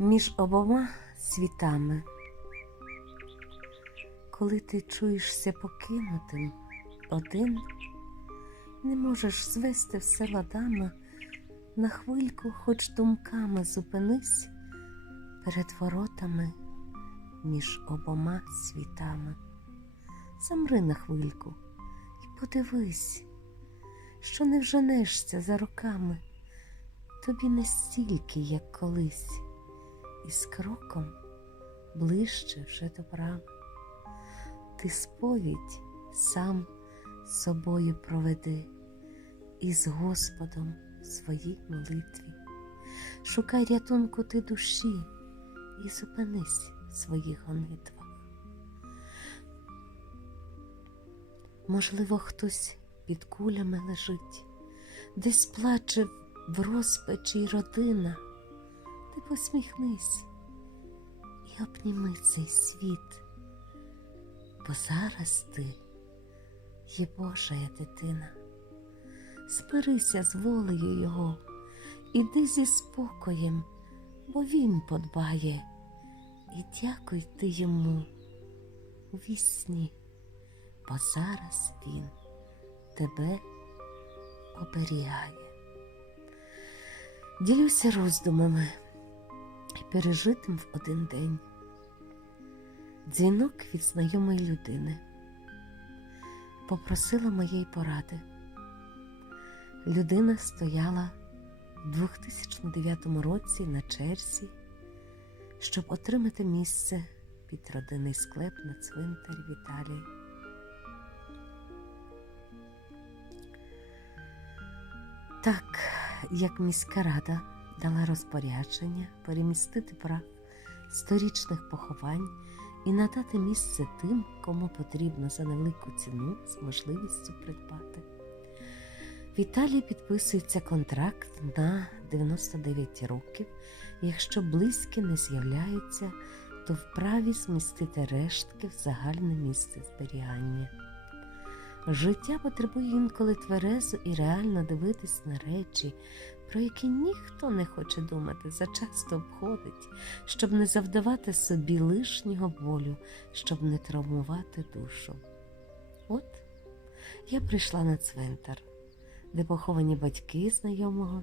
між обома світами. Коли ти чуєшся покинутим один, не можеш звести все ладами, на хвильку, хоч думками зупинись перед воротами між обома світами. Замри на хвильку і подивись, що не вженешся за роками, тобі не стільки, як колись, і з кроком ближче вже до брами. Ти сповідь сам з собою проведи і з Господом в своїй молитві. Шукай рятунку ти душі і зупинись в своїх гонитвах. Можливо, хтось під кулями лежить, десь плаче в розпачі родина. Ти посміхнись і обніми цей світ, бо зараз ти є Божая дитина. Смирися з волею Його, іди зі спокоєм, бо Він подбає, і дякуй ти йому у вісні, бо зараз Він тебе оберігає. Ділюся роздумами і пережитим в один день. Дзвінок від знайомої людини попросила моєї поради. Людина стояла в 2009 році на черзі, щоб отримати місце під родинний склеп на цвинтарі в Італії. Так, як міська рада дала розпорядження перемістити прах сторічних поховань і надати місце тим, кому потрібно за невелику ціну з можливістю придбати. В підписується контракт на 99 років. Якщо близькі не з'являються, то вправі змістити рештки в загальне місце зберігання. Життя потребує інколи тверезо і реально дивитись на речі, про які ніхто не хоче думати, зачасто обходить, щоб не завдавати собі лишнього болю, щоб не травмувати душу. От я прийшла на цвинтар, де поховані батьки знайомого.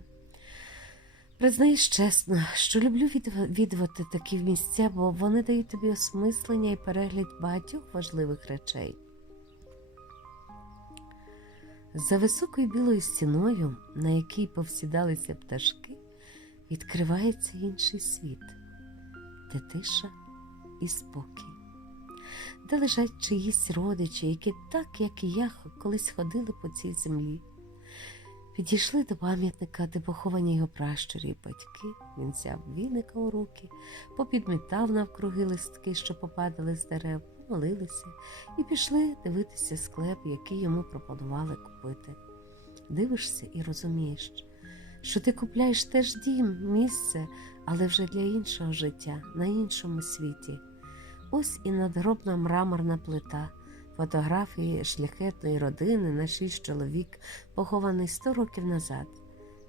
Признаюсь чесно, що люблю відвідувати такі місця, бо вони дають тобі осмислення і перегляд багатьох важливих речей. За високою білою стіною, на якій повсідалися пташки, відкривається інший світ, де тиша і спокій, де лежать чиїсь родичі, які так, як і я, колись ходили по цій землі. Підійшли до пам'ятника, де поховані його пращурі і батьки. Він взяв віника у руки, попідмітав навкруги листки, що попадали з дерев, молилися і пішли дивитися склеп, який йому пропонували купити. Дивишся і розумієш, що ти купляєш теж дім, місце, але вже для іншого життя, на іншому світі. Ось і надгробна мраморна плита фотографії шляхетної родини на шість чоловік, похований сто років назад.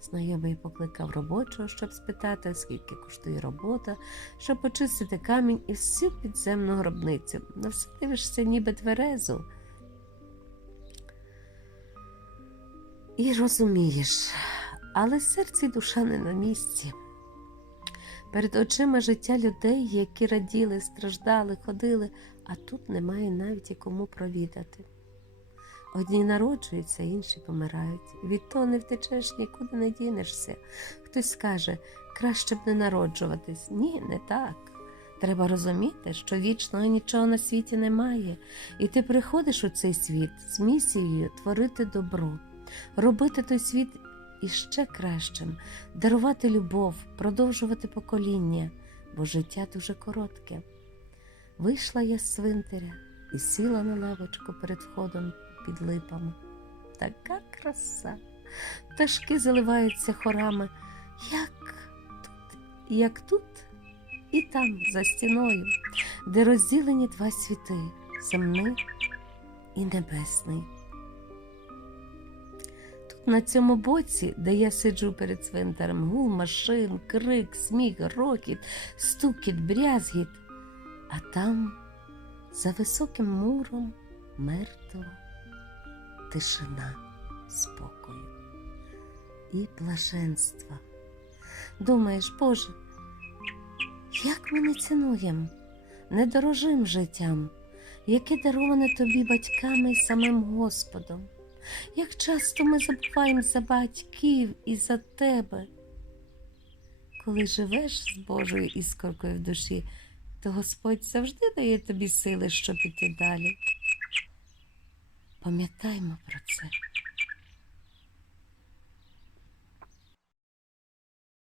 Знайомий покликав робочого, щоб спитати, скільки коштує робота, щоб почистити камінь і всю підземну гробницю. На все дивишся, ніби тверезу. І розумієш, але серце й душа не на місці. Перед очима життя людей, які раділи, страждали, ходили, а тут немає навіть і кому провідати. Одні народжуються, інші помирають. Від того не втечеш, нікуди не дінешся. Хтось скаже, краще б не народжуватись. Ні, не так. Треба розуміти, що вічного нічого на світі немає, і ти приходиш у цей світ з місією творити добро, робити той світ іще кращим, дарувати любов, продовжувати покоління, бо життя дуже коротке. Вийшла я з свинтаря і сіла на лавочку перед входом під липами. Така краса. Пташки заливаються хорами, як тут, як тут, і там, за стіною, де розділені два світи земний і небесний. На цьому боці, де я сиджу перед цвинтарем, гул машин, крик, сміх, рокіт, стукіт, брязгіт, а там, за високим муром, мертва тишина спокою і блаженства. Думаєш, Боже, як ми не цінуємо, не дорожим життям, яке дароване тобі батьками і самим Господом. Як часто ми забуваємо за батьків і за тебе. Коли живеш з Божою іскоркою в душі, то Господь завжди дає тобі сили, щоб іти далі. Пам'ятаймо про це.